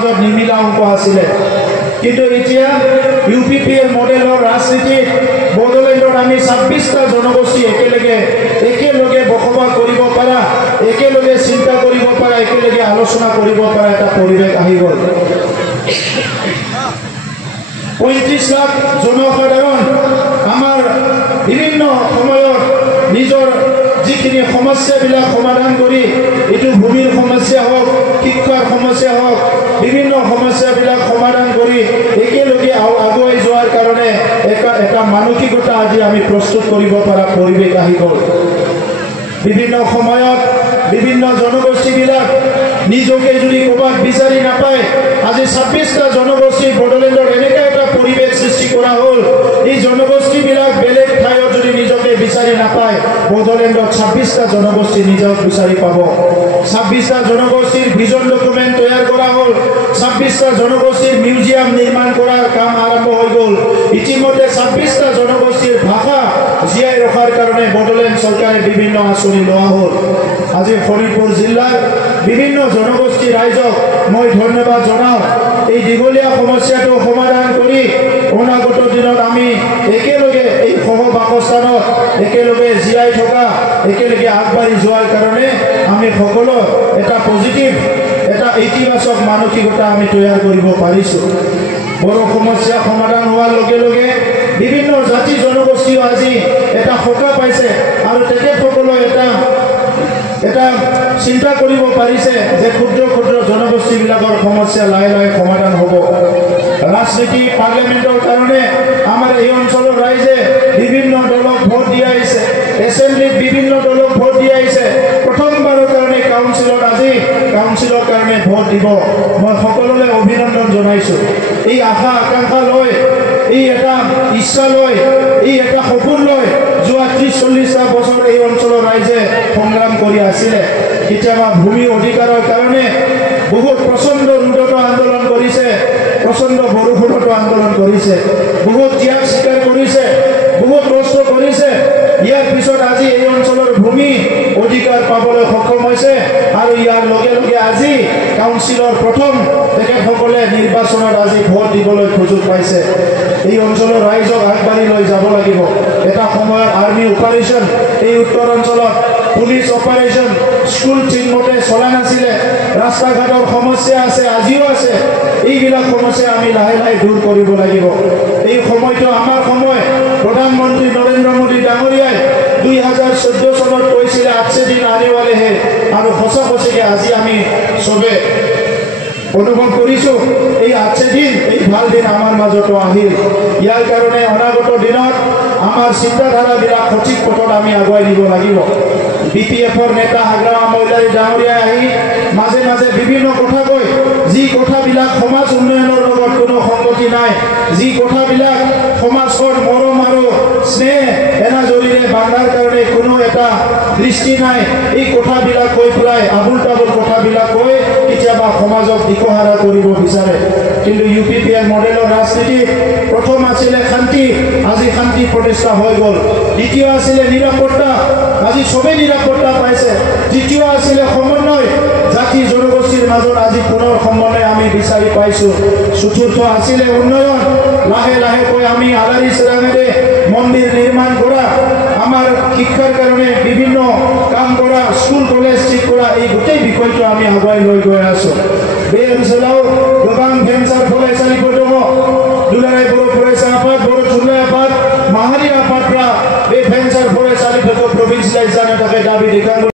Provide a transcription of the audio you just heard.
মাজত নিমিলা অংক আছিলে কিন্তু এতিয়া ইউপিপিএল মডেলৰ ৰাজনীতিত বড়োলেণ্ডত আমি 26টা জনগোষ্ঠী একেলগে বসবাস কৰিব পাৰা একেলগে চিন্তা কৰিব পাৰা একেলগে আলোচনা কৰিব পাৰা এটা পৰিৱেশ আহি গ'ল 35 লাখ জনসাধাৰণ আমাৰ বিভিন্ন সময়ত নিজৰ যিখিনি সমস্যাবিলাক সমাধান কৰি এটো ভূমিৰ সমস্যা হোক শিক্ষাৰ সমস্যা হোক বিভিন্ন সমস্যাবিলাক সমাধান কৰি একেলগে আগুৱাই যোৱাৰ কাৰণে এটা মানসিকতা আজি আমি প্ৰস্তুত কৰিব পৰা পৰিৱেশ আহি গ'ল বিভিন্ন সময়ত বিভিন্ন জনগোষ্ঠীবিলাক নিজকে যদি ক'ৰবাত বিচাৰি নাপায় আজি 26টা জনগোষ্ঠী বড়োলেণ্ডৰ এনেকুৱা এটা পৰিৱেশ সৃষ্টি কৰা হ'ল এই জনগোষ্ঠীবিলাক বেলেগ ঠাইত যদি নিজকে বিচাৰি নাপায় বড়োলেণ্ডত 26টা জনগোষ্ঠী নিজক বিচাৰি পাব 26টা জনগোষ্ঠীৰ ভিজন ডকুমেণ্ট তৈয়াৰ কৰা হ'ল 26টা জনগোষ্ঠীৰ মিউজিয়াম নিৰ্মাণ কৰাৰ কাম আৰম্ভ হৈ গ'ল ইতিমধ্যে 26টা জনগোষ্ঠীৰ ভাষা জীয়াই ৰখাৰ কাৰণে বড়োলেণ্ড চৰকাৰে বিভিন্ন আঁচনি লোৱা হ'ল আজি ফৰিদপুৰ জিলাৰ বিভিন্ন জনগোষ্ঠী ৰাইজক মই ধন্যবাদ জনাওঁ এই দীঘলীয়া সমস্যাটো সমাধান কৰি অনাগত দিনত আমি একেলগে এই সহবাসস্থানত একেলগে জীয়াই থকা একেলগে আগবাঢ়ি যোৱাৰ কাৰণে আমি সকলো এটা পজিটিভ এটা ইতিবাচক মানসিকতা আমি তৈয়াৰ কৰিব পাৰিছোঁ বড়ো সমস্যা সমাধান হোৱাৰ লগে লগে বিভিন্ন জাতি জনগোষ্ঠীও আজি এটা সকাহ পাইছে আৰু তেখেতসকলে এটা চিন্তা কৰিব পাৰিছে যে ক্ষুদ্ৰ ক্ষুদ্ৰ জনগোষ্ঠীবিলাকৰ সমস্যা লাহে লাহে সমাধান হ'ব ৰাজনীতি পাৰ্লিয়ামেণ্টৰ কাৰণে আমাৰ এই অঞ্চলৰ ৰাইজে বিভিন্ন দলক ভোট দি আহিছে এছেম্বলিত বিভিন্ন দলক ভোট দি আহিছে প্ৰথমবাৰৰ কাৰণে কাউন্সিলৰ কাৰণে ভোট দিব মই সকলোলৈ অভিনন্দন জনাইছোঁ এই আশা আকাংক্ষা লৈ এই এটা ইচ্ছা লৈ এই এটা সপোন লৈ যোৱা 30-40টা বছৰ এই অঞ্চলৰ ৰাইজে সংগ্ৰাম কৰি আছিলে কেতিয়াবা ভূমি অধিকাৰৰ কাৰণে বহুত প্ৰচণ্ড ৰোডতো আন্দোলন কৰিছে প্ৰচণ্ড বৰষুণতো আন্দোলন কৰিছে বহুত ত্যাগ স্বীকাৰ কৰিছে বহুত কষ্ট কৰিছে ইয়াৰ পিছত আজি এই অঞ্চলৰ ভূমি অধিকাৰ পাবলৈ সক্ষম হৈছে আৰু ইয়াৰ লগে লগে আজি কাউন্সিলৰ প্ৰথম তেখেতসকলে নিৰ্বাচনত আজি ভোট দিবলৈ সুযোগ পাইছে এই অঞ্চলৰ ৰাইজক আগবাঢ়ি লৈ যাব লাগিব এটা সময়ত আৰ্মি অপাৰেশ্যন এই উত্তৰ অঞ্চলত পুলিচ অপাৰেশ্যন স্কুল ঠিকমতে চলা নাছিলে ৰাস্তা ঘাটৰ সমস্যা আছে আজিও আছে এইবিলাক সমস্যা আমি লাহে লাহে দূৰ কৰিব লাগিব এই সময়টো আমাৰ সময় প্ৰধানমন্ত্ৰী নৰেন্দ্ৰ মোদী ডাঙৰীয়াই 2014 চনত কৈছিলে 8 দিন আনে वाले हैं আৰু সঁচাকৈ আজি আমি সবে অনুভৱ কৰিছোঁ এই 8 দিন এই ভাল দিন আমাৰ মাজতো আহিল ইয়াৰ কাৰণে অনাগত দিনত আমাৰ চিন্তাধাৰাবিলাক সঠিক পথত আমি আগুৱাই নিব লাগিব বিপিএফৰ নেতা হাগ্ৰামা মহিলাৰী ডাঙৰীয়াই আহি মাজে মাজে বিভিন্ন কথা কয় যি কথাবিলাক সমাজ উন্নয়নৰ লগত কোনো সংগতি নাই যি কথাবিলাক সমাজৰ মৰম আৰু স্নেহ এনাজৰিৰে বান্ধাৰ কাৰণে কোনো এটা দৃষ্টি নাই এই কথাবিলাক কৈ পেলাই আবুল তাবুল কথাবিলাক কৈ কেতিয়াবা সমাজক দিশহাৰা কৰিব বিচাৰে কিন্তু ইউপিপিএল মডেলৰ ৰাজনীতি প্ৰথম আছিলে শান্তি আজি শান্তি প্ৰতিষ্ঠা হৈ গ'ল দ্বিতীয় আছিলে নিৰাপত্তা আজি সবে নিৰাপত্তা পাইছে তৃতীয় আছিলে সমন্বয় জাতি জনগোষ্ঠীৰ মাজত আজি পুনৰ সমন্বয় আমি বিচাৰি পাইছোঁ চতুৰ্থ আছিলে উন্নয়ন লাহে লাহেকৈ আমি আলাৰী চিৰাঙেৰে মন্দিৰ নিৰ্মাণ কৰা আমাৰ শিক্ষাৰ কাৰণে বিভিন্ন কাম কৰা স্কুল কলেজ ঠিক কৰা এই গোটেই বিষয়টো আমি আগুৱাই লৈ গৈ আছোঁ बे ओनसोलाव गोबां भेन्सार फरायसालिफोर दङ दुलाराय बर' फरायसा आफाद बर' थुनलाइ आफाद माहारि आफादफ्रा बे भेन्सार फरायसालिफोरखौ प्रभिन्सियेलाइज जानो थाखाय दाबि दैखांदों